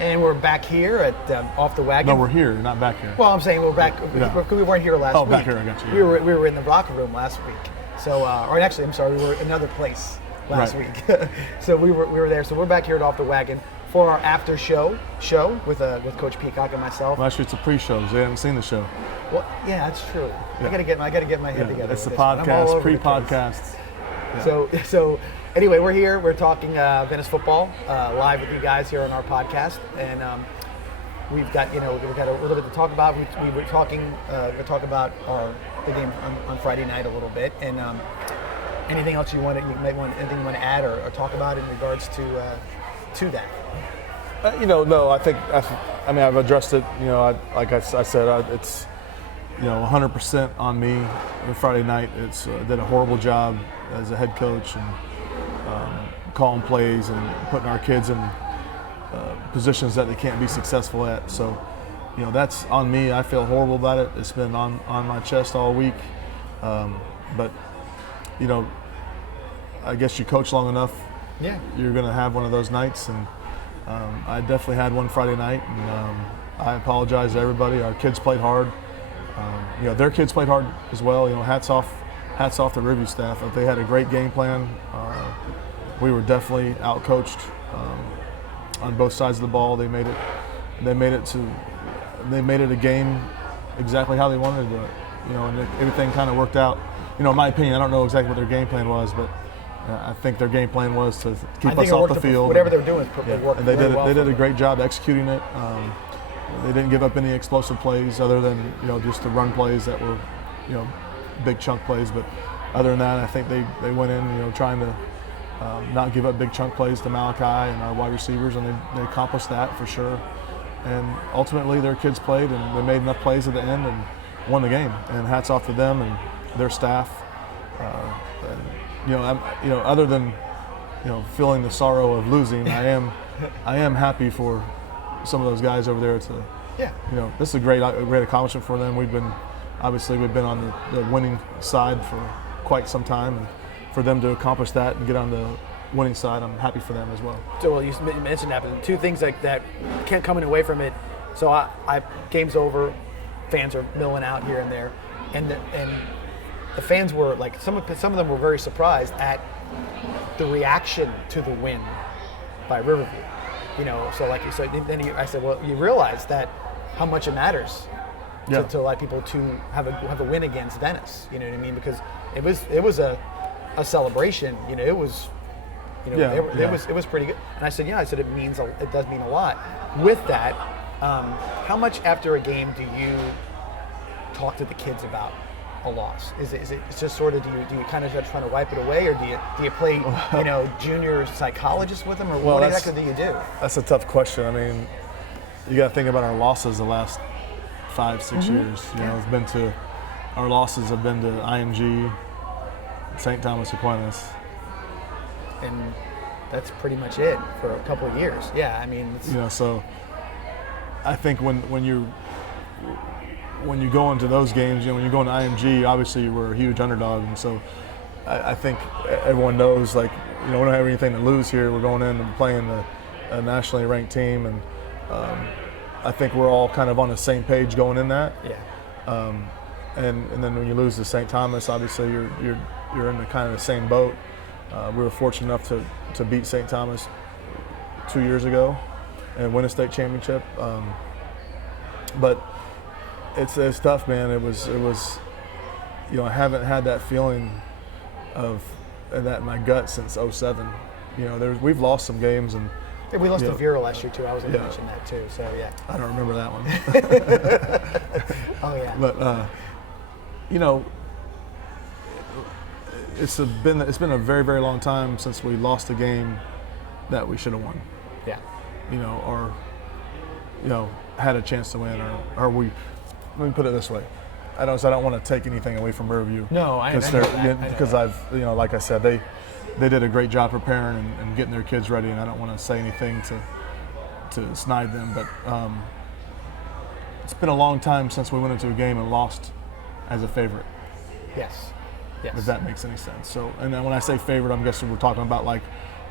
And we're back here at Off the Wagon. No, we're here, not back here. Well, I'm saying we're back. Yeah. We weren't here last week. Oh, back here, I got you. We were in the locker room last week. So, or actually, I'm sorry, we were in another place last week. So we were there. So we're back here at Off the Wagon for our after show with Coach Peacock and myself. Well, actually, it's a pre-show. They haven't seen the show. Well, yeah, that's true. Yeah. I gotta get my head together. It's the with this. podcast, pre-podcast. Yeah. So anyway, we're here. We're talking Venice football live with you guys here on our podcast, and we've got a little bit to talk about. We were talking. We'll talk about the game on Friday night a little bit, and anything else you might want to add or talk about in regards to that. No, I mean, I've addressed it. Like I said, it's 100% on me. On Friday night, did a horrible job as a head coach and calling plays and putting our kids in positions that they can't be successful at. So, that's on me. I feel horrible about it. It's been on my chest all week. But I guess you coach long enough, you're going to have one of those nights. And I definitely had one Friday night. And I apologize to everybody. Our kids played hard. Their kids played hard as well. Hats off the Riverview staff. They had a great game plan. We were definitely outcoached on both sides of the ball. They made it a game exactly how they wanted to do it. And everything kind of worked out. In my opinion, I don't know exactly what their game plan was, but I think their game plan was to keep us off the field. Whatever they were doing, worked. And they did a great job executing it. They didn't give up any explosive plays other than just the run plays that were big chunk plays. But other than that, I think they went in trying to not give up big chunk plays to Malachi and our wide receivers, and they accomplished that for sure. And ultimately, their kids played and they made enough plays at the end and won the game. And hats off to them and their staff. Other than feeling the sorrow of losing, I am happy for some of those guys over there this is a great accomplishment for them. We've been on the winning side for quite some time, and for them to accomplish that and get on the winning side, I'm happy for them as well. So, well, you mentioned that, but two things like that can't come away from it. So, I game's over, fans are milling out here and there, and the fans were like some of them were very surprised at the reaction to the win by Riverview. So like you said, I said, well, you realize that how much it matters to a lot of people to have a win against Venice. You know what I mean? Because it was a celebration. It was pretty good. And I said, it does mean a lot. With that, how much after a game do you talk to the kids about a loss? Is it just sort of do you kind of trying to wipe it away, or do you play junior psychologist with them, or what exactly do you do? That's a tough question. I mean, you got to think about our losses the last 5-6 years. Our losses have been to IMG, St. Thomas Aquinas, and that's pretty much it for a couple of years. Yeah, I mean, so I think when you go into those games, when you go into IMG, obviously we're a huge underdog, and so I think everyone knows, we don't have anything to lose here. We're going in and playing a nationally ranked team, and I think we're all kind of on the same page going in that. Yeah. And then when you lose to St. Thomas, obviously you're in the kind of the same boat. We were fortunate enough to beat St. Thomas 2 years ago and win a state championship, but. It's tough, man. It was. I haven't had that feeling of that in my gut since 2007. We've lost some games, and we lost to Vera last year too. I was going to mention that too. So yeah. I don't remember that one. Oh yeah. But it's been a very, very long time since we lost a game that we should have won. Yeah. Or had a chance to win, or we. Let me put it this way: I don't want to take anything away from Riverview. No, because like I said, they did a great job preparing and getting their kids ready, and I don't want to say anything to snide them, but it's been a long time since we went into a game and lost as a favorite. Yes. If that makes any sense. So, and then when I say favorite, I'm guessing we're talking about like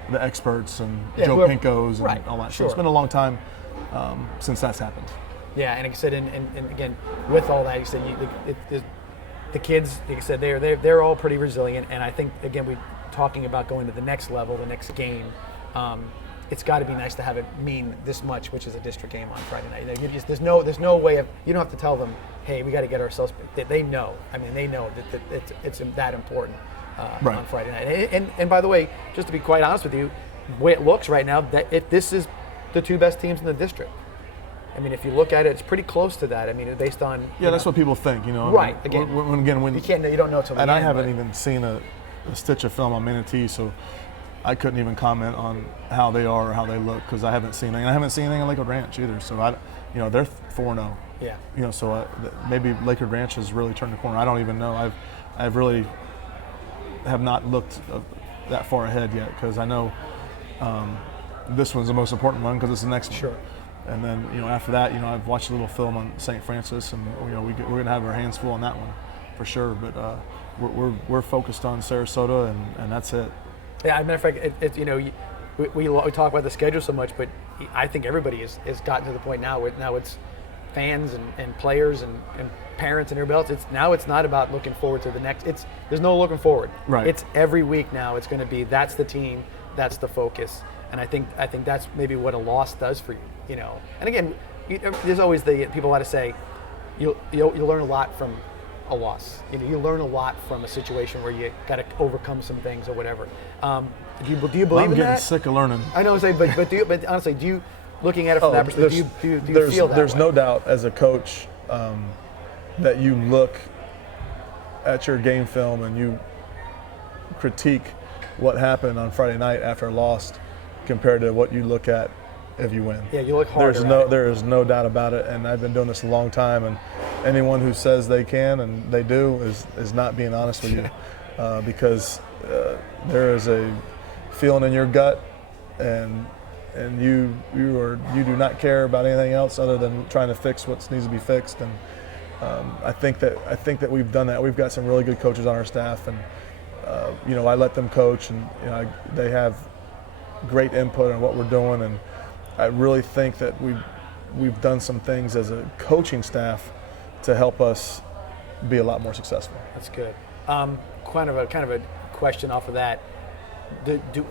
the experts and Joe Pinkos and all that. Sure. So it's been a long time since that's happened. Yeah, and like I said, and again, with all that, you said the kids, like I said, they're all pretty resilient, and I think again, we talking about going to the next level, the next game. It's got to be nice to have it mean this much, which is a district game on Friday night. There's no way of, you don't have to tell them, hey, we got to get ourselves. They know. I mean, they know that it's that important on Friday night. And by the way, just to be quite honest with you, the way it looks right now, that if this is the two best teams in the district. I mean, if you look at it, it's pretty close to that. I mean, based on that's what people think. Right. I mean, when you can't, you don't know till the end. And I haven't even seen a stitch of film on Manatee, so I couldn't even comment on how they are or how they look because I haven't seen anything. I haven't seen anything in Lakewood Ranch either. So they're 4-0. Yeah. So maybe Lakewood Ranch has really turned the corner. I don't even know. I've really have not looked that far ahead yet because I know this one's the most important one because it's the next one. Sure. And then after that, I've watched a little film on St. Francis, and we're going to have our hands full on that one for sure. But we're focused on Sarasota, and that's it. Yeah, as a matter of fact, we talk about the schedule so much, but I think everybody has gotten to the point now where now it's fans and players and parents and everybody else. It's not about looking forward to the next. There's no looking forward. Right. It's every week now. It's going to be that's the team, that's the focus, and I think that's maybe what a loss does for you. And again, there's always the people want to say you'll learn a lot from a loss. You learn a lot from a situation where you got to overcome some things or whatever. Do you believe in that? I'm getting sick of learning. I know, but honestly, do you, looking at it from that perspective, do you feel that There's way? no doubt as a coach that you look at your game film and you critique what happened on Friday night after a loss compared to what you look at if you win. Yeah, you look harder. There is no doubt about it, and I've been doing this a long time, and anyone who says they can and they do is not being honest with you because there is a feeling in your gut and you do not care about anything else other than trying to fix what needs to be fixed, and I think that we've done that. We've got some really good coaches on our staff, and I let them coach, and they have great input on what we're doing, and I really think that we've done some things as a coaching staff to help us be a lot more successful. That's good. Kind of a question off of that.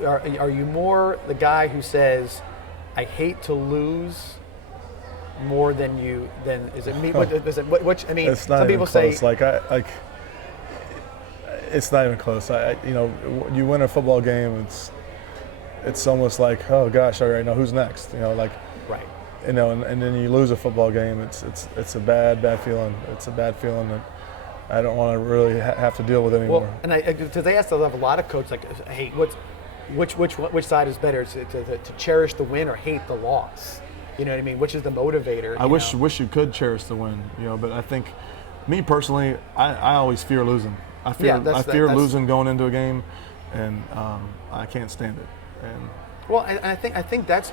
Are you more the guy who says, "I hate to lose," more than is it me? Which I mean, it's not some even people close. say it's not even close. You win a football game, it's almost like, oh gosh, all right, now who's next? right. And then you lose a football game. It's a bad feeling. It's a bad feeling that I don't want to really have to deal with anymore. Well, and because they asked a lot of coaches, like, hey, which side is better, to cherish the win or hate the loss? You know what I mean? Which is the motivator? I wish you could cherish the win, but I think, me personally, I always fear losing. I fear losing going into a game, and I can't stand it. And well, I think that's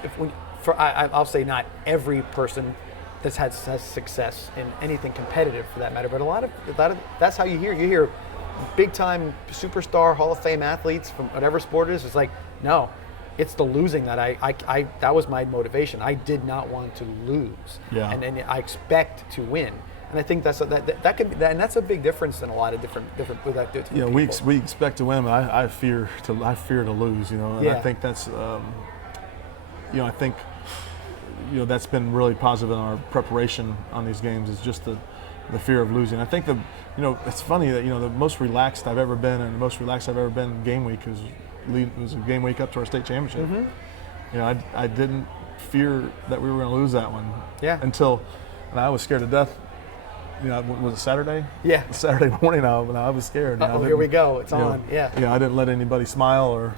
I'll say not every person has success in anything competitive for that matter, but a lot of that's how you hear big time superstar Hall of Fame athletes from whatever sport it is. It's like, no, it's the losing that I that was my motivation. I did not want to lose, and I expect to win. And I think that could be, and that's a big difference in a lot of different with that. Yeah, we expect to win, but I fear to lose. And I think that's I think that's been really positive in our preparation on these games is just the fear of losing. I think it's funny that the most relaxed I've ever been game week was a game week up to our state championship. Mm-hmm. I didn't fear that we were going to lose that one. Yeah. Until I was scared to death. Was it Saturday? Yeah. Saturday morning, I was scared. Here we go. It's on. Yeah. I didn't let anybody smile or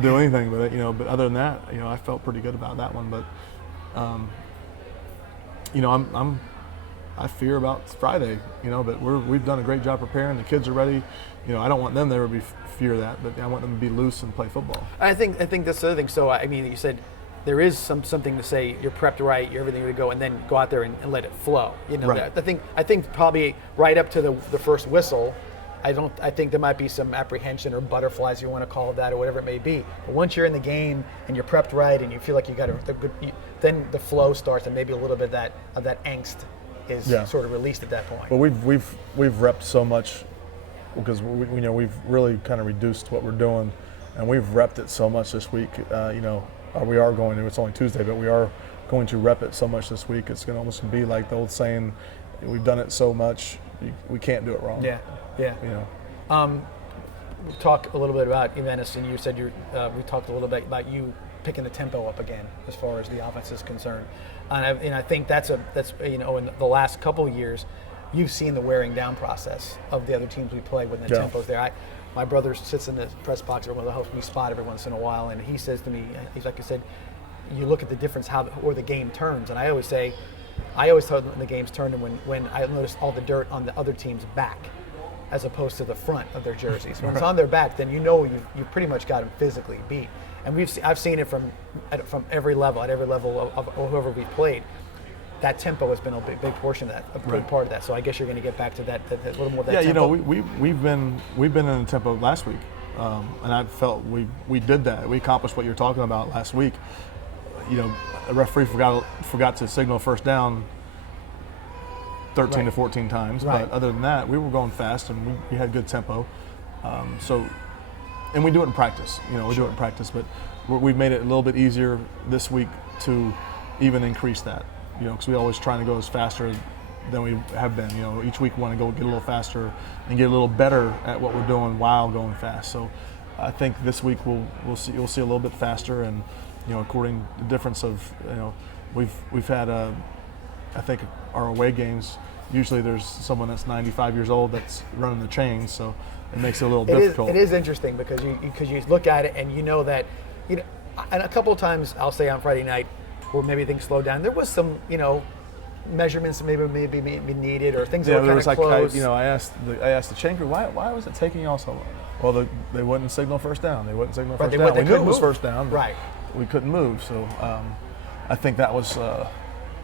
do anything with it. But other than that, I felt pretty good about that one. But, I fear about Friday. But we've done a great job preparing. The kids are ready. I don't want them to ever fear that, but I want them to be loose and play football. I think that's the other thing. So I mean, you said. There is something to say you're prepped right, you're everything to go, and then go out there and let it flow. Right. I think probably right up to the first whistle, I think there might be some apprehension or butterflies, you want to call it that, or whatever it may be. But once you're in the game and you're prepped right and you feel like you got a good, then the flow starts, and maybe a little bit of that angst is sort of released at that point. But we've repped so much because we've really kind of reduced what we're doing, and we've repped it so much this week. We are going to. It's only Tuesday, but we are going to rep it so much this week. It's going to almost be like the old saying, "We've done it so much, we can't do it wrong." Yeah. We'll talk a little bit about Venice, and you said we talked a little bit about you picking the tempo up again as far as the offense is concerned, and I think that's in the last couple of years, you've seen the wearing down process of the other teams we play when the tempo's there. My brother sits in the press box, or one of the helps me spot every once in a while, and he says to me, he's like I said, you look at the difference or the game turns, and I always thought when the games turned when I noticed all the dirt on the other team's back, as opposed to the front of their jerseys. When it's on their back, then you've pretty much got them physically beat. And I've seen it from every level, at every level of whoever we've played. That tempo has been a big portion of that, a big part of that. So I guess you're going to get back to that little more of that tempo. Yeah, we've been in the tempo last week, and I felt we did that. We accomplished what you're talking about last week. A referee forgot to signal first down 13 to 14 times, but other than that, we were going fast and we had good tempo. And we do it in practice. We do it in practice, but we've made it a little bit easier this week to even increase that. Because we always trying to go as faster than we have been. Each week we want to go get a little faster and get a little better at what we're doing while going fast. So I think this week you'll see a little bit faster, and according to the difference of we've had I think our away games, usually there's someone that's 95 years old that's running the chains, so it makes it a little difficult. It is interesting because you look at it and that and a couple of times I'll say on Friday night, where maybe things slowed down. There was some, measurements maybe needed, or things that were kind of close. I asked the chain crew, why was it taking y'all so long? Well, they wouldn't signal first down. They wouldn't signal first down. We knew it was first down, but we couldn't move. So I think that was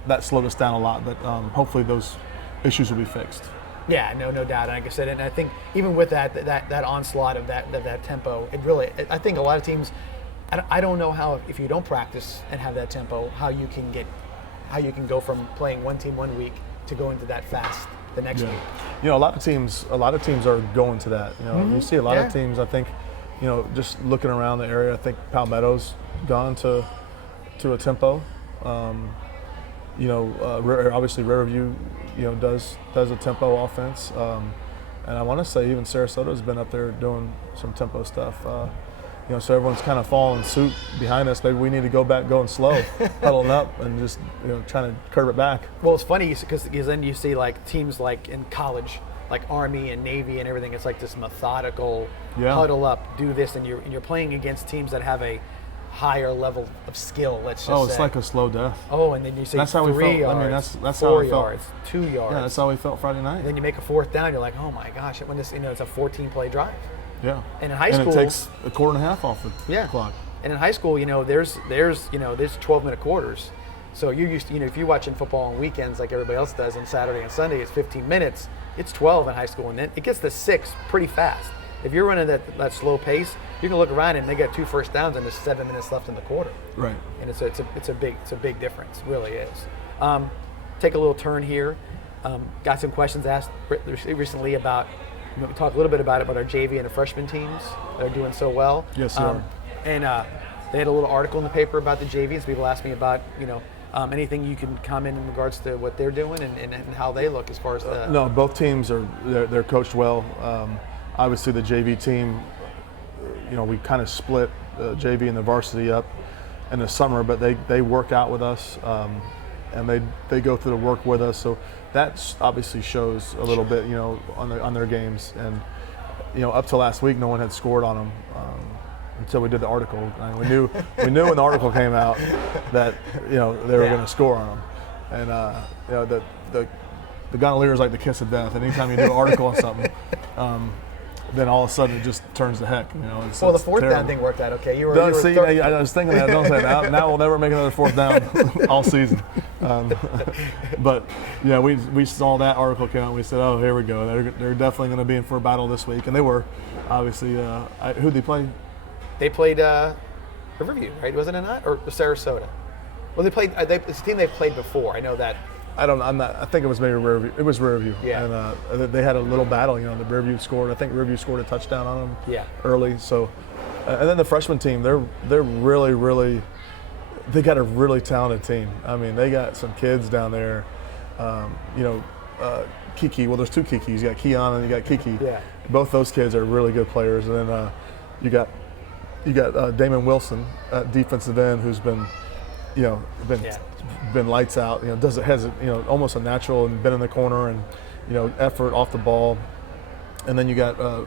that slowed us down a lot. But hopefully those issues will be fixed. Yeah, no doubt. Like I said, and I think even with that onslaught of that tempo, I think a lot of teams. I don't know how, if you don't practice and have that tempo, how you can go from playing one team 1 week to going to that fast the next week. A lot of teams are going to that. You see a lot of teams. I think, just looking around the area, I think Palmetto's gone to a tempo. Obviously Riverview, does a tempo offense, and I want to say even Sarasota's been up there doing some tempo stuff. So everyone's kind of following suit behind us. Maybe we need to go back going slow, huddling up and just trying to curb it back. Well, it's funny because then you see like teams like in college, like Army and Navy and everything. It's like this methodical huddle up, do this, and you're playing against teams that have a higher level of skill. Let's just say. It's like a slow death. Oh, and then you say that's how 3 we felt. yards, I mean, that's 4 how we yards, felt. 2 yards. Yeah, that's how we felt Friday night. And then you make a fourth down. You're like, oh my gosh! When this, it's a 14-play drive. Yeah. And in high school, it takes a quarter and a half off the clock. And in high school, there's 12-minute quarters. So you're used to, if you're watching football on weekends like everybody else does, on Saturday and Sunday, it's 15 minutes. It's 12 in high school, and then it gets to 6 pretty fast. If you're running that slow pace, you can look around and they got 2 first downs and there's 7 minutes left in the quarter. Right. And it's a big difference. It really is. Take a little turn here. Got some questions asked recently about. We talked a little bit about it, but our JV and the freshman teams that are doing so well. Yes, they are. And they had a little article in the paper about the JV, so people asked me about, anything you can comment in regards to what they're doing and how they look as far as the... No, both teams they're coached well. Obviously, the JV team, we kind of split JV and the varsity up in the summer, but they work out with us, and they go through the work with us. So that obviously shows a little bit, on their games. And up to last week, no one had scored on them until we did the article. And we knew when the article came out that they were going to score on them. And the Gondolier is like the kiss of death. And anytime you do an article on something, then all of a sudden it just turns to heck. It's, well, the it's fourth terrible. down thing worked out okay. You were I was thinking that. Don't say that. Now we'll never make another fourth down all season. But yeah, we saw that article come out. And we said, oh, here we go. They're definitely going to be in for a battle this week, and they were. Obviously, who'd they play? They played Riverview, right? Wasn't it not, or Sarasota? Well, they played. It's a team they've played before. I know that. I think it was maybe Riverview. It was Riverview. Yeah. And they had a little battle. The Riverview scored. I think Riverview scored a touchdown on them. Yeah. Early. So, and then the freshman team, they're really, they got a really talented team. I mean, they got some kids down there. Kiki. Well, there's two Kikis. You got Keon and you got Kiki. Yeah. Both those kids are really good players. And then you got Damon Wilson at defensive end, who's been lights out. Has almost a natural and been in the corner and effort off the ball. And then you got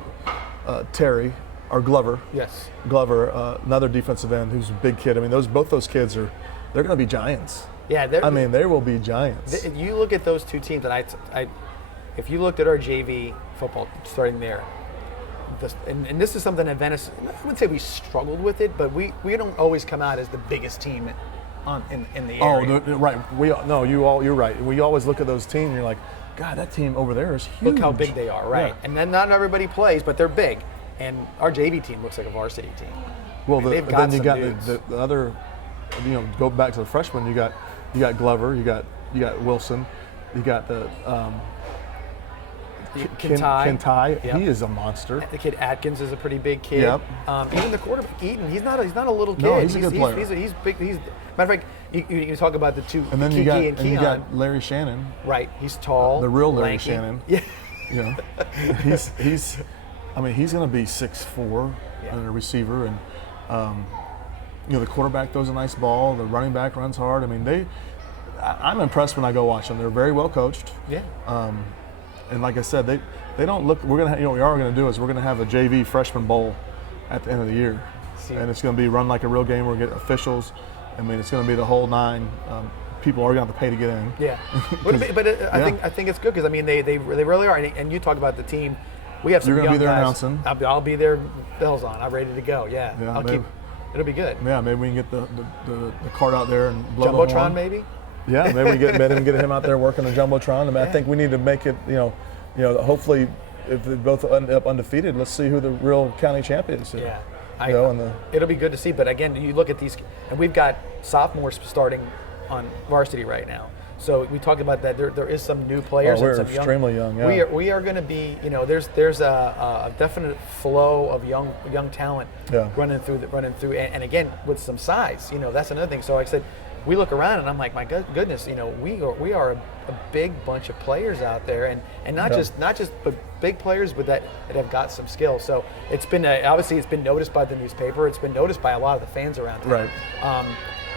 Terry or Glover. Yes. Glover, another defensive end who's a big kid. I mean, both those kids they're going to be giants. Yeah. They will be giants. You look at those two teams, and if you looked at our JV football starting there, and this is something that Venice, I wouldn't say we struggled with it, but we don't always come out as the biggest team in the area. Oh, right. You're right. We always look at those teams and you're like, God, that team over there is huge. Look how big they are, right? Yeah. And then not everybody plays, but they're big. And our JV team looks like a varsity team. Well, they've got then you got dudes. the other, go back to the freshmen. You got Glover. You got Wilson. You got the Kentai. Yep. He is a monster. The kid Atkins is a pretty big kid. Yep. Even the quarterback Eaton, he's not a little kid. No, he's a good player. He's big. Matter of fact, you talk about the two, and then Kiki and Keon. you got Larry Shannon. Right, he's tall. The real Larry lanky. Shannon. Yeah. He's going to be 6'4" and a receiver, and the quarterback throws a nice ball. The running back runs hard. I mean, I'm impressed when I go watch them. They're very well coached. Yeah. And like I said, they don't look. We're gonna, what we are going to do is we're going to have a JV freshman bowl at the end of the year, and it's going to be run like a real game. We're going to get officials. I mean, it's going to be the whole nine. People are going to have to pay to get in. Yeah, I think it's good because I mean they really are. And you talk about the team. We have some You're young going to be there guys. announcing. I'll be there. Bells on. I'm ready to go. Yeah. It'll be good. Yeah, maybe we can get the cart out there and blow the horn. Jumbotron maybe. Yeah, maybe we get him out there working the Jumbotron. I mean, I think we need to make it, hopefully if they both end up undefeated, let's see who the real county champion is. Yeah. It'll be good to see. But again, you look at these, and we've got sophomores starting on varsity right now. So we talked about that. There is some new players. We're and some extremely young. Yeah. We are going to be. There's a definite flow of young talent running through, and again with some size. That's another thing. So like I said, we look around and I'm like, my goodness, we are a big bunch of players out there, and not just but big players, but that have got some skill. So it's been obviously it's been noticed by the newspaper. It's been noticed by a lot of the fans around town. Right.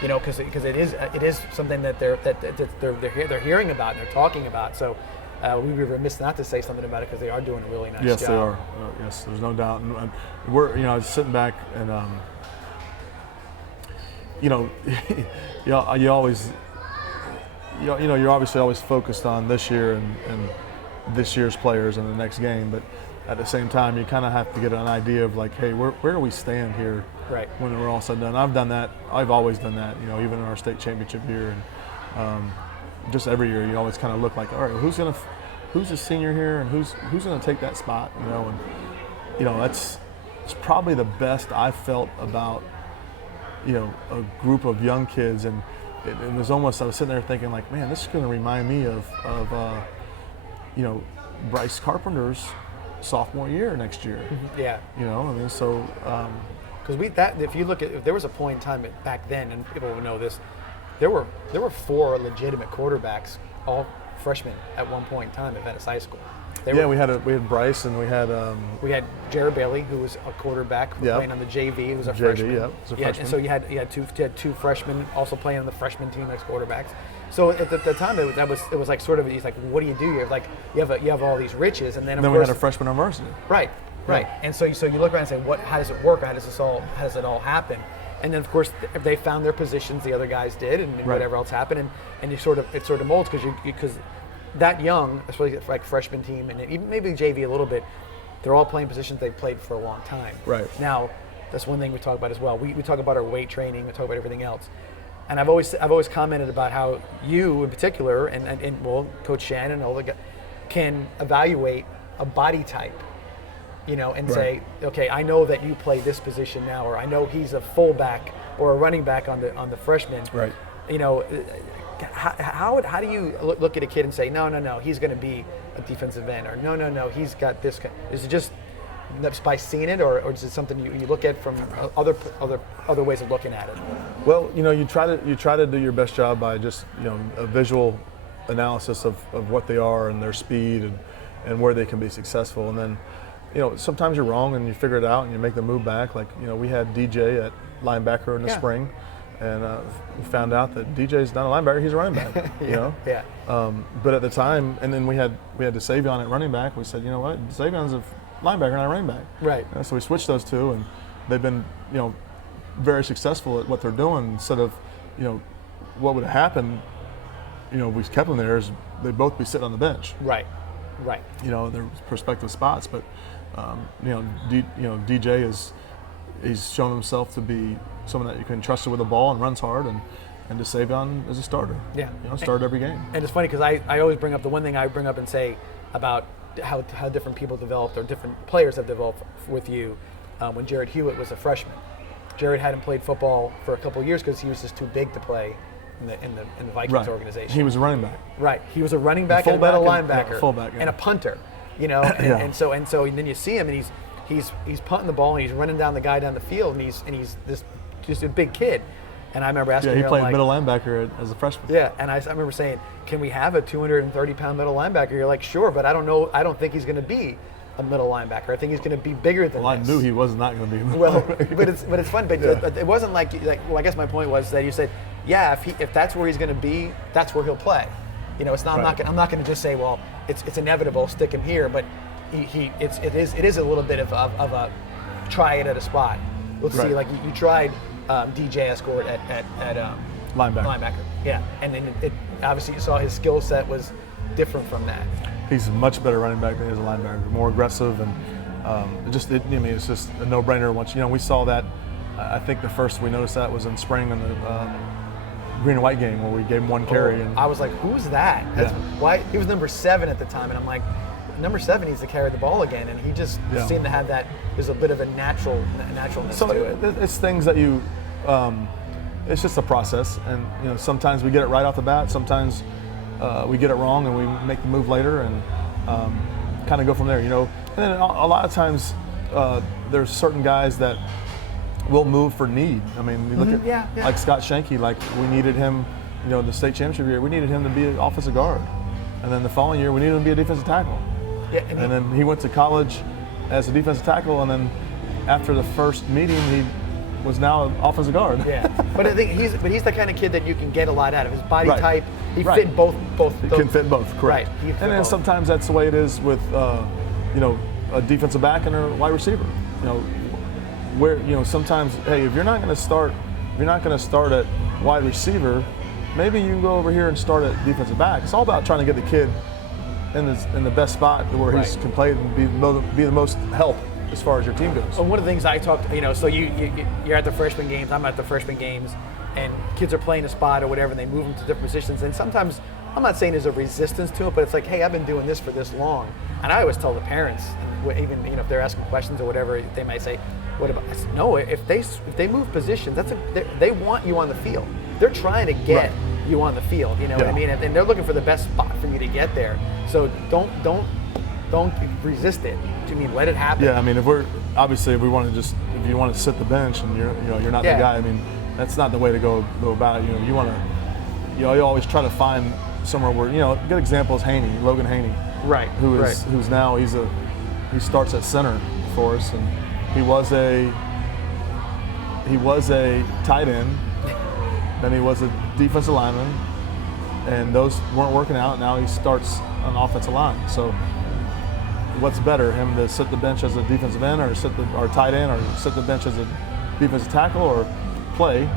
Because it is something that they're hearing about and they're talking about. So we'd be remiss not to say something about it because they are doing a really nice job. Yes, they are. Yes, there's no doubt. And we're sitting back and you're obviously always focused on this year and this year's players in the next game, but at the same time you kind of have to get an idea of like, hey, where do we stand here? Right. When we're all said and done. I've done that. I've always done that. Even in our state championship year, and just every year, you always kind of look like, all right, who's a senior here, and who's gonna take that spot? It's probably the best I've felt about a group of young kids, and it was almost, I was sitting there thinking like, man, this is going to remind me of Bryce Carpenter's sophomore year next year. Yeah. So. Because if you look at, if there was a point in time back then, and people will know this, there were 4 legitimate quarterbacks, all freshmen at one point in time at Venice High School. We had Bryce, and we had Jared Bailey, who was a quarterback playing on the JV, who was a freshman. And so you had two freshmen also playing on the freshman team as quarterbacks. So at the time, it was like sort of, he's like, what do you do? You're like, you have all these riches, and then of course, we had a freshman on varsity. Right. And so you look around and say, how does it work? How does it all happen? And then of course, if they found their positions, the other guys did, and whatever else happened, and it sort of molds because that young, especially like freshman team, and even maybe JV a little bit, they're all playing positions they've played for a long time. Right. Now, that's one thing we talk about as well. We talk about our weight training, we talk about everything else. And I've always commented about how you in particular, and well, Coach Shannon and all the guys, can evaluate a body type, and say, okay, I know that you play this position now, or I know he's a fullback or a running back on the freshman. Right. How do you look at a kid and say, no, he's going to be a defensive end, or no, he's got this? Is it just by seeing it, or is it something you look at from other ways of looking at it? Well, you try to do your best job by just a visual analysis of what they are and their speed and where they can be successful, and then sometimes you're wrong and you figure it out and you make the move back. Like we had DJ at linebacker in the spring, and we found out that DJ's not a linebacker; he's a running back. But at the time, and then we had DeSavion at running back. We said, you know what, DeSavion's a linebacker, not a running back. Right. So we switched those two, and they've been very successful at what they're doing. Instead of what would have happened, we kept them there, is they'd both be sitting on the bench. Right. Their prospective spots, but DJ he's shown himself to be someone that you can trust with the ball and runs hard, and DeSavion is a starter. Yeah. Started every game. And it's funny because I always bring up the one thing I bring up and say about how different people developed, or different players have developed with you. When Jared Hewitt was a freshman, Jared hadn't played football for a couple of years because he was just too big to play in the Vikings organization. He was a running back. Right. He was a running back and a middle linebacker, fullback, and a punter. And so then you see him, and he's punting the ball, and he's running down the guy down the field, and he's this just a big kid. And I remember asking him, he played middle linebacker as a freshman. Yeah, and I remember saying, can we have a 230-pound middle linebacker? You're like, sure, but I don't think he's going to be a middle linebacker. I think he's going to be bigger than this. I knew he was not going to be a middle linebacker. but it's fun. But it wasn't like, well, I guess my point was that you said, if that's where he's going to be, that's where he'll play. It's not. Right. I'm not going to just say, well, it's inevitable, stick him here. But it is a little bit of a try it at a spot. Let's see, like you tried DJ Escort at linebacker. Yeah, and then it obviously you saw his skill set was different from that. He's a much better running back than he is a linebacker, more aggressive, and it's just a no-brainer. Once we saw that, I think the first we noticed that was in spring in the green and white game where we gave him one carry. And I was like, who's that? Why he was number 7 at the time, and I'm like, number 7 needs to carry the ball again, and he just seemed to have that. There's a bit of a naturalness to it. It's things that you. It's just a process, and sometimes we get it right off the bat. Sometimes we get it wrong, and we make the move later, and kind of go from there. And then a lot of times there's certain guys that will move for need. I mean, we look at like Scott Shanky. Like we needed him, the state championship year. We needed him to be an offensive guard, and then the following year we needed him to be a defensive tackle. Yeah, and then he went to college as a defensive tackle, and then after the first meeting he was now an offensive guard. Yeah, but I think he's the kind of kid that you can get a lot out of. His body type, he fit both. He can fit both, correct. Right. And then sometimes that's the way it is with a defensive back and a wide receiver. Where sometimes, hey, if you're not going to start at wide receiver, maybe you can go over here and start at defensive back. It's all about trying to get the kid in the best spot where he can play and be the most help as far as your team goes. Well, one of the things I talked, so you're at the freshman games, I'm at the freshman games, and kids are playing a spot or whatever, and they move them to different positions. And sometimes, I'm not saying there's a resistance to it, but it's like, hey, I've been doing this for this long. And I always tell the parents, and even if they're asking questions or whatever, they might say, what about? I said, no, if they move positions, they want you on the field. They're trying to get you on the field. You know what I mean? And they're looking for the best spot for you to get there. So don't resist it. I mean, let it happen. Yeah, I mean, if you want to sit the bench and you're not the guy. I mean, that's not the way to go about it. You always try to find somewhere where a good example is Logan Haney. Right. Who's now he starts at center for us, and he was a tight end, then he was a defensive lineman, and those weren't working out. Now he starts on offensive line. So what's better, him to sit the bench as a defensive end, or tight end, or sit the bench as a defensive tackle, or play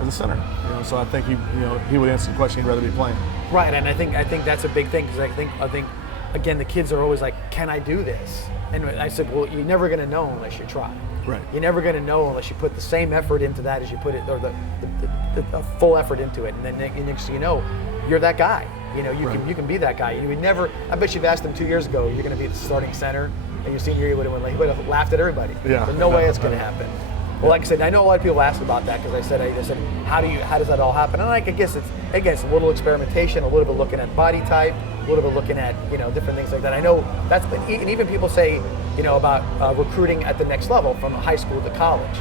as a center? So I think he would answer the question. He'd rather be playing. Right, and I think that's a big thing, because I think again, the kids are always like, can I do this? And I said, well, you're never going to know unless you try. Right. You're never going to know unless you put the same effort into that as you put it, or the full effort into it. And then next thing you know, you're that guy. You can be that guy. You would never. I bet you've asked him 2 years ago, you're going to be the starting center, and your senior year he would have laughed at everybody. Yeah. There's no way it's going to happen. Well, like I said, I know a lot of people ask about that because I said, how does that all happen? And I guess it's a little experimentation, a little bit looking at body type, a little bit looking at different things like that. I know that's been, and even people say about recruiting at the next level from high school to college.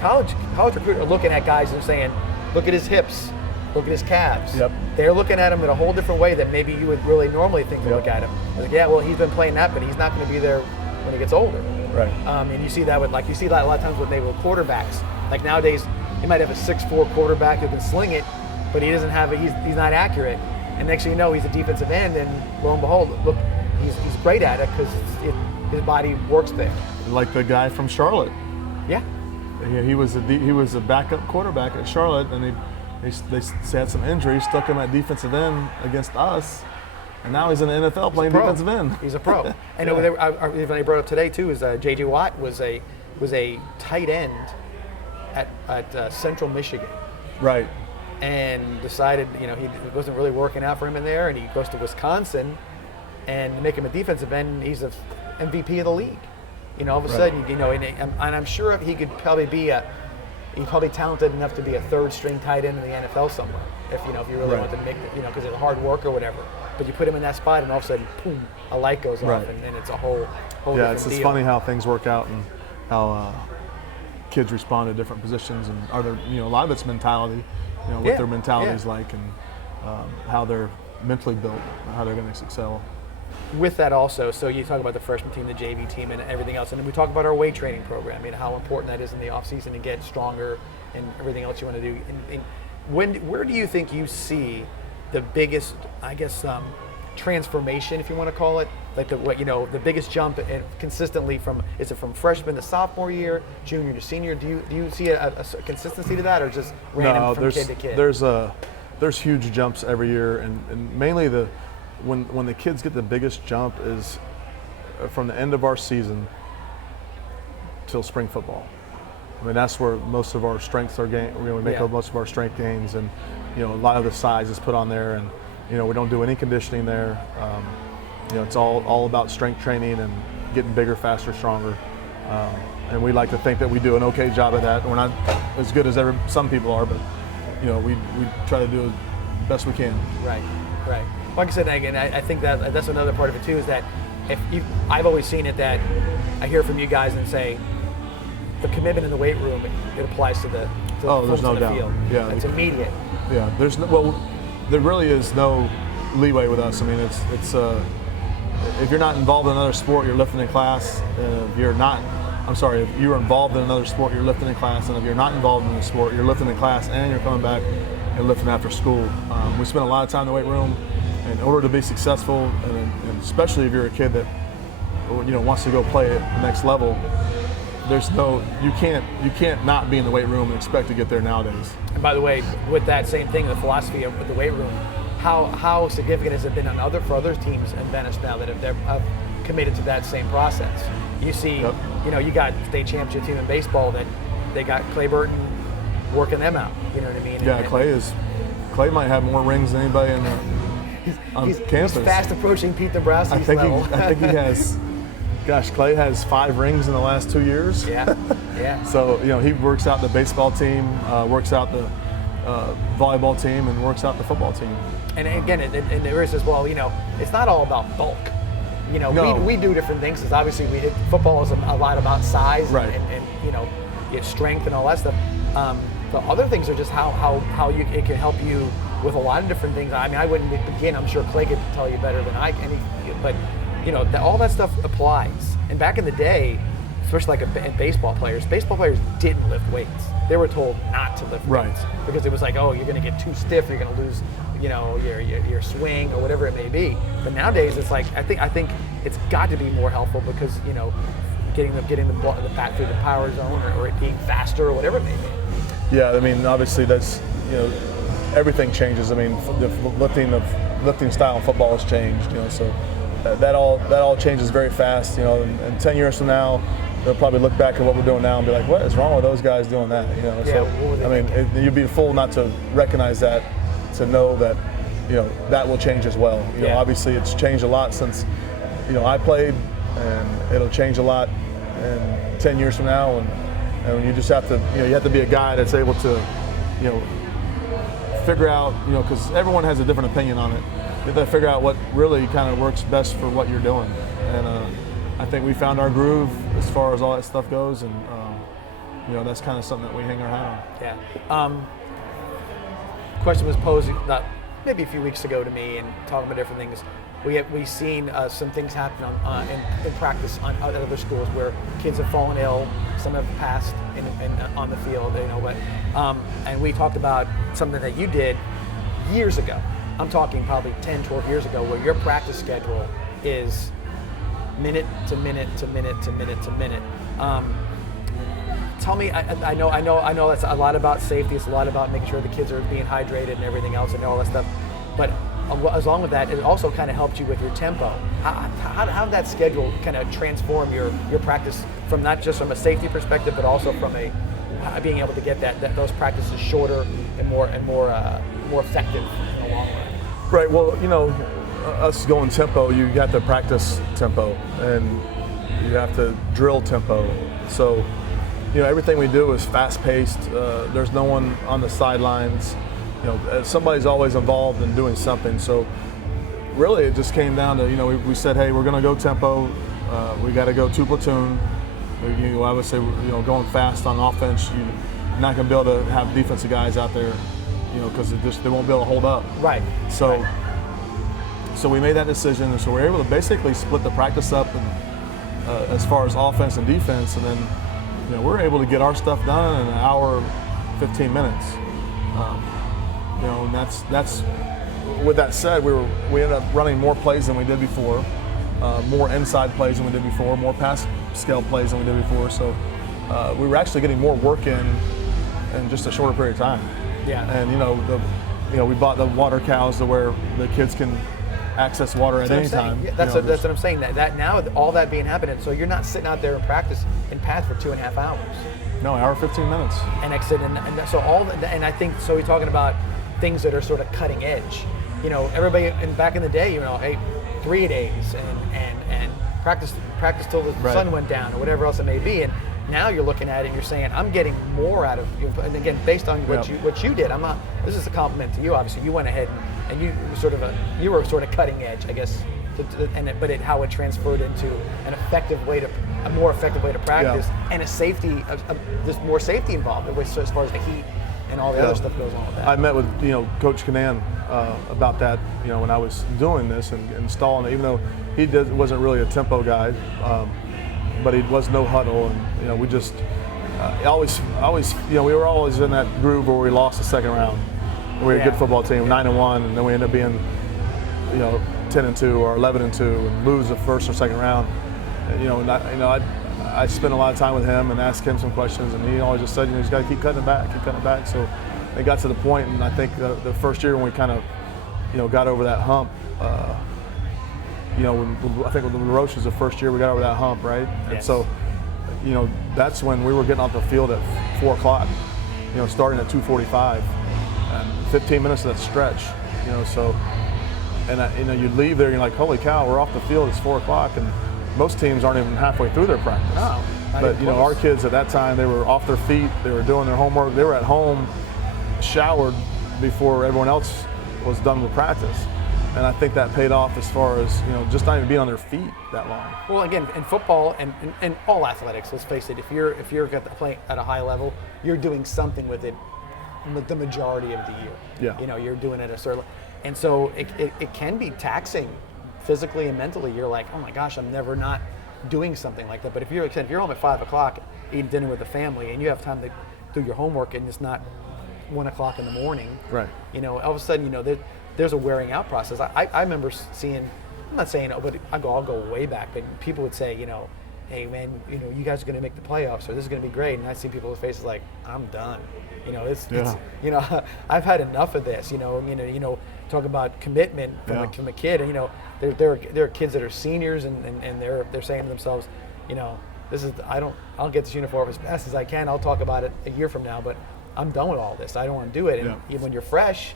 College recruiters are looking at guys and saying, look at his hips, look at his calves. Yep. They're looking at him in a whole different way than maybe you would really normally think to look at him. Like, yeah, well, he's been playing that, but he's not going to be there when he gets older. Right. And you see that a lot of times with maybe with quarterbacks. Like nowadays, you might have a 6'4" quarterback who can sling it, but he doesn't have it. He's not accurate. And next thing you know, he's a defensive end, and lo and behold, look, he's great at it because his body works there. Like the guy from Charlotte. Yeah. He was a backup quarterback at Charlotte, and they had some injuries, stuck him at defensive end against us. And now he's in the NFL playing defensive end. He's a pro. And I brought up today too is J.J. Watt was a tight end at Central Michigan. Right. And decided he wasn't really working out for him in there, and he goes to Wisconsin, and make him a defensive end. And he's a MVP of the league. All of a sudden, and I'm sure he could probably he's probably talented enough to be a third string tight end in the NFL somewhere. If you really want to make it, because he's a hard worker or whatever. But you put him in that spot, and all of a sudden, boom, a light goes off, and it's a whole yeah, it's different just funny how things work out and how kids respond to different positions, and are there, a lot of it's mentality, what their mentality is like, and how they're mentally built, how they're going to excel. With that also, so you talk about the freshman team, the JV team, and everything else, and then we talk about our weight training program, how important that is in the off season to get stronger and everything else you want to do. And where do you think you see the biggest, transformation, if you want to call it, like the biggest jump consistently is it from freshman to sophomore year, junior to senior? Do you see a consistency to that, or just random from kid to kid? There's huge jumps every year, and mainly when the kids get the biggest jump is from the end of our season till spring football. I mean, that's where most of our strengths are gained. We make most of our strength gains, and a lot of the size is put on there, and we don't do any conditioning there. It's all about strength training and getting bigger, faster, stronger. And we like to think that we do an okay job of that. We're not as good as some people are, but we try to do the best we can. Right. Like I said, again, I think that's another part of it too. Is that I've always seen it that I hear from you guys and say the commitment in the weight room, it applies to the there's no doubt. field. Yeah, it's immediate. Yeah, there really is no leeway with us. I mean, it's if you're not involved in another sport, you're lifting in class. If you're involved in another sport, you're lifting in class. And if you're not involved in the sport, you're lifting in class, and you're coming back and lifting after school. We spend a lot of time in the weight room in order to be successful, and especially if you're a kid that wants to go play at the next level. You can't not be in the weight room and expect to get there nowadays. And by the way, with that same thing, the philosophy of the weight room, how significant has it been for other teams in Venice now that have committed to that same process? You see, you got state championship team in baseball that they got Clay Burton working them out. You know what I mean? Yeah, Clay might have more rings than anybody on campus. He's fast approaching Pete Dombrowski's level. I think he has. Gosh, Clay has 5 rings in the last 2 years. Yeah. So he works out the baseball team, works out the volleyball team, and works out the football team. And again, and there is as well. It's not all about bulk. No. We do different things. Because obviously, football is a lot about size, right. and strength and all that stuff. The other things are just how it can help you with a lot of different things. I mean, I wouldn't begin. I'm sure Clay could tell you better than I can, but. All that stuff applies. And back in the day, especially like baseball players didn't lift weights. They were told not to lift weights because it was like, you're going to get too stiff, you're going to lose, your swing or whatever it may be. But nowadays, it's like I think it's got to be more helpful because getting the bat through the power zone or it being faster or whatever it may be. Yeah, I mean, obviously that's everything changes. I mean, the lifting style in football has changed. So that all changes very fast. And 10 years from now, they'll probably look back at what we're doing now and be like, what is wrong with those guys doing that? You'd be a fool not to recognize that, to know that, that will change as well. Obviously it's changed a lot since, I played, and it'll change a lot in 10 years from now. And you just have to, you have to be a guy that's able to, figure out, because everyone has a different opinion on it. You have to figure out what really kind of works best for what you're doing. And I think we found our groove as far as all that stuff goes, and that's kind of something that we hang our hat on. Yeah. Question was posed maybe a few weeks ago to me, and talking about different things. We've seen some things happen in practice at other schools where kids have fallen ill, some have passed on the field, and we talked about something that you did years ago. I'm talking probably 10, 12 years ago, where your practice schedule is minute to minute to minute to minute to minute. Tell me, I know that's a lot about safety. It's a lot about making sure the kids are being hydrated and everything else and all that stuff. But along with that, it also kind of helped you with your tempo. How did that schedule kind of transform your practice from not just from a safety perspective, but also from being able to get those practices shorter and more effective in the long run? Right. Well, us going tempo, you got to practice tempo, and you have to drill tempo. So, everything we do is fast-paced. There's no one on the sidelines. Somebody's always involved in doing something. So, really, it just came down to, we said, hey, we're going to go tempo. We got to go 2 platoon. I would say, going fast on offense, you're not going to be able to have defensive guys out there, because they won't be able to hold up. Right. So we made that decision, and so we're able to basically split the practice up, and, as far as offense and defense, and then we're able to get our stuff done in an hour, 15 minutes. And that's. With that said, we ended up running more plays than we did before, more inside plays than we did before, more pass scale plays than we did before. So we were actually getting more work in just a shorter period of time. Yeah. And we bought the water cows to where the kids can access water at any time. Yeah, that's what I'm saying. That now all that being happening, so you're not sitting out there in practice in pads for 2.5 hours. No, hour 15 minutes. And I think so. We're talking about things that are sort of cutting edge. Everybody back in the day, hey, 3 days and practice till the sun went down or whatever else it may be. And now you're looking at it and you're saying, I'm getting more out of you. And again, based on what you did, this is a compliment to you. Obviously, you went ahead and you were sort of cutting edge, I guess. How it transferred into a more effective way to practice, and there's more safety involved as far as the heat and all the other stuff goes on with that. I met with Coach Canan about that when I was doing this and installing it, even though he wasn't really a tempo guy, but he was no huddle, and we just always we were always in that groove where we lost the second round. We were a good football team, 9-1, and then we ended up being 10-2 or 11-2 and lose the first or second round. I spent a lot of time with him and asked him some questions, and he always just said, you just got to keep cutting it back. So it got to the point, and I think the first year when we kind of, got over that hump, I think with the Roche was the first year we got over that hump, right? Yes. And so, that's when we were getting off the field at 4 o'clock, starting at 2:45, and 15 minutes of that stretch, so. And you leave there, and you're like, holy cow, we're off the field, it's 4 o'clock, and most teams aren't even halfway through their practice. Oh, but our kids at that time, they were off their feet, they were doing their homework, they were at home, showered before everyone else was done with practice. And I think that paid off as far as, just not even being on their feet that long. Well, again, in football and all athletics, let's face it, if you're playing at a high level, you're doing something with it the majority of the year. Yeah. You're doing it a certain. And so it can be taxing physically and mentally. You're like, oh my gosh, I'm never not doing something like that. But if you're home at 5 o'clock eating dinner with the family and you have time to do your homework and it's not 1 o'clock in the morning, right? All of a sudden, there's a wearing out process. I remember seeing, I'm not saying, but I'll go way back, but people would say, hey man, you guys are going to make the playoffs, or this is going to be great, and I see people's faces like, I'm done. It's I've had enough of this. Talk about commitment from a kid. There are kids that are seniors, and they're saying to themselves, I'll get this uniform as fast as I can. I'll talk about it a year from now, but I'm done with all this. I don't want to do it. And even when you're fresh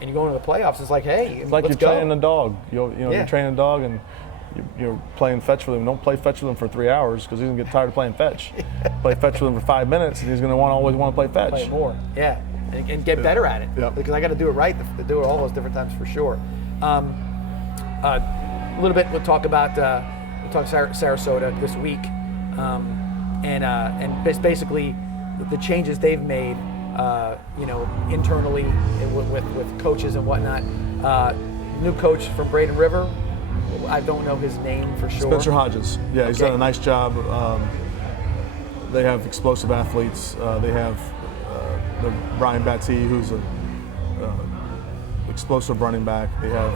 and you go into the playoffs, it's like, hey, it's like you're training a dog. You're training a dog and you're playing fetch with him. Don't play fetch with him for 3 hours because he's gonna get tired of playing fetch. Play fetch with him for 5 minutes and he's gonna always want to play fetch. Play more, and get better at it. Yep. Because I got to do it right to do it all those different times for sure. A little bit we'll talk Sarasota this week, and basically the changes they've made, internally with coaches and whatnot. New coach from Braden River. I don't know his name for sure. Spencer Hodges. Yeah, he's done a nice job. They have explosive athletes. They have Brian Batty, who's an explosive running back. They have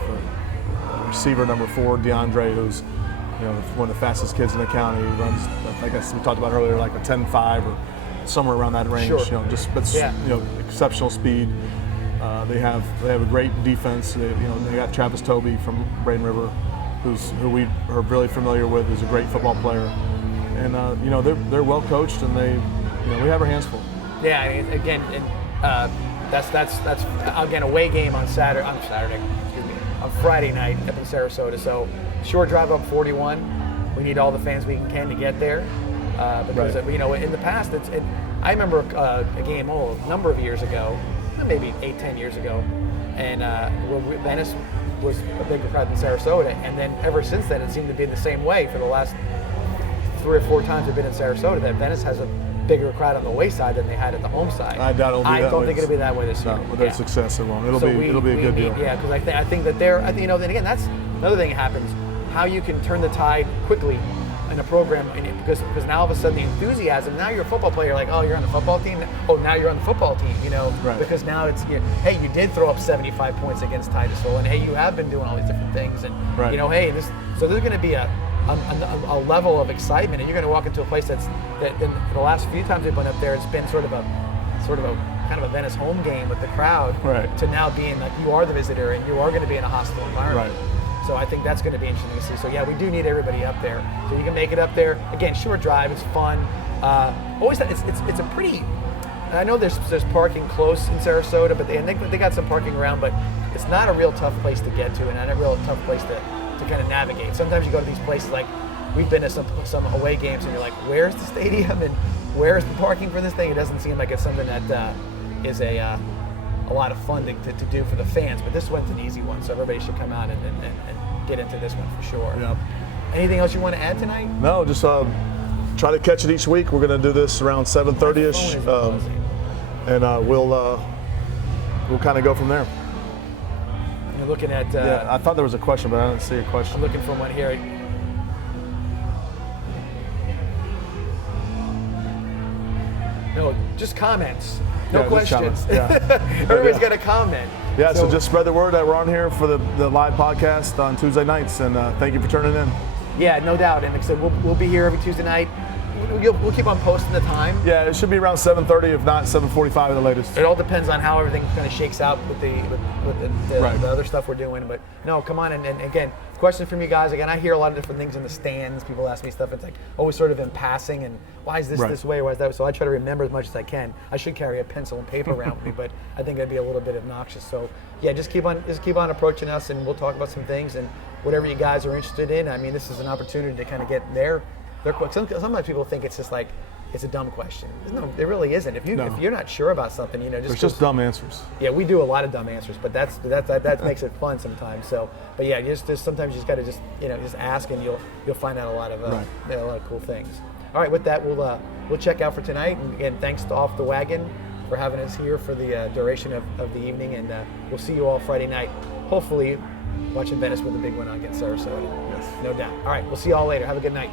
receiver number 4, DeAndre, who's one of the fastest kids in the county. He runs, I guess we talked about earlier, like a 10.5 or somewhere around that range. Sure. Exceptional speed. They have a great defense. They got Travis Toby from Braden River, who we are really familiar with. He's a great football player, and they're well coached, and we have our hands full. Yeah, I mean, again, that's again away game on Friday night up in Sarasota. So short drive up 41. We need all the fans we can to get there, because in the past I remember a game a number of years ago, maybe 8-10 years ago, and Venice was a bigger crowd than Sarasota, and then ever since then it seemed to be the same way for the last 3 or 4 times they've been in Sarasota, that Venice has a bigger crowd on the away side than they had at the home side. I doubt it'll be I don't think it'll be that way this year. With their success, it won't. It'll be a good deal. Yeah, because I think that then again, that's another thing that happens, how you can turn the tide quickly in a program, because now all of a sudden the enthusiasm, now you're a football player, like, oh, you're on the football team? Oh, now you're on the football team, Right. Because now it's, hey, you did throw up 75 points against Titusville, and hey, you have been doing all these different things, and, right. Hey, so there's going to be a level of excitement, and you're going to walk into a place that in the last few times we've been up there, it's been sort of a kind of a Venice home game with the crowd, right. to now being like you are the visitor and you are going to be in a hostile environment. Right. So I think that's going to be interesting to see. So yeah, we do need everybody up there. So you can make it up there. Again, short drive, it's fun. Always, it's a pretty. I know there's parking close in Sarasota, but they got some parking around, but it's not a real tough place to get to, and not a real tough place to kind of navigate. Sometimes you go to these places, like we've been to some away games, and you're like, where's the stadium and where's the parking for this thing? It doesn't seem like it's something that is a lot of fun to do for the fans, but this one's an easy one, so everybody should come out and get into this one for sure. Yeah. Anything else you want to add tonight? No, just try to catch it each week. We're going to do this around 7:30ish, and we'll kind of go from there. You're looking at. Yeah, I thought there was a question, but I didn't see a question. I'm looking for one here. No, just comments. No questions. Everybody's got a comment. Yeah, so just spread the word that we're on here for the live podcast on Tuesday nights, and thank you for turning in. Yeah, no doubt. And like I said, we'll be here every Tuesday night. We'll keep on posting the time. Yeah, it should be around 7:30, if not 7:45 at the latest. It all depends on how everything kind of shakes out with the right. the other stuff we're doing. But no, come on, and again, question from you guys. Again, I hear a lot of different things in the stands. People ask me stuff. It's like always sort of in passing, and why is this right. this way? Why is that? So I try to remember as much as I can. I should carry a pencil and paper around with me, but I think that'd be a little bit obnoxious. So yeah, just keep on approaching us, and we'll talk about some things and whatever you guys are interested in. I mean, this is an opportunity to kind of get there. Sometimes people think it's just like it's a dumb question. No, it really isn't. If you're not sure about something, it's just dumb answers. Yeah, we do a lot of dumb answers, but that makes it fun sometimes. So, but yeah, sometimes you just got to just ask, and you'll find out a lot of a lot of cool things. All right, with that, we'll check out for tonight. And again, thanks to Off the Wagon for having us here for the duration of the evening, and we'll see you all Friday night. Hopefully, watching Venice with a big one against Sarasota. Yes, no doubt. All right, we'll see you all later. Have a good night.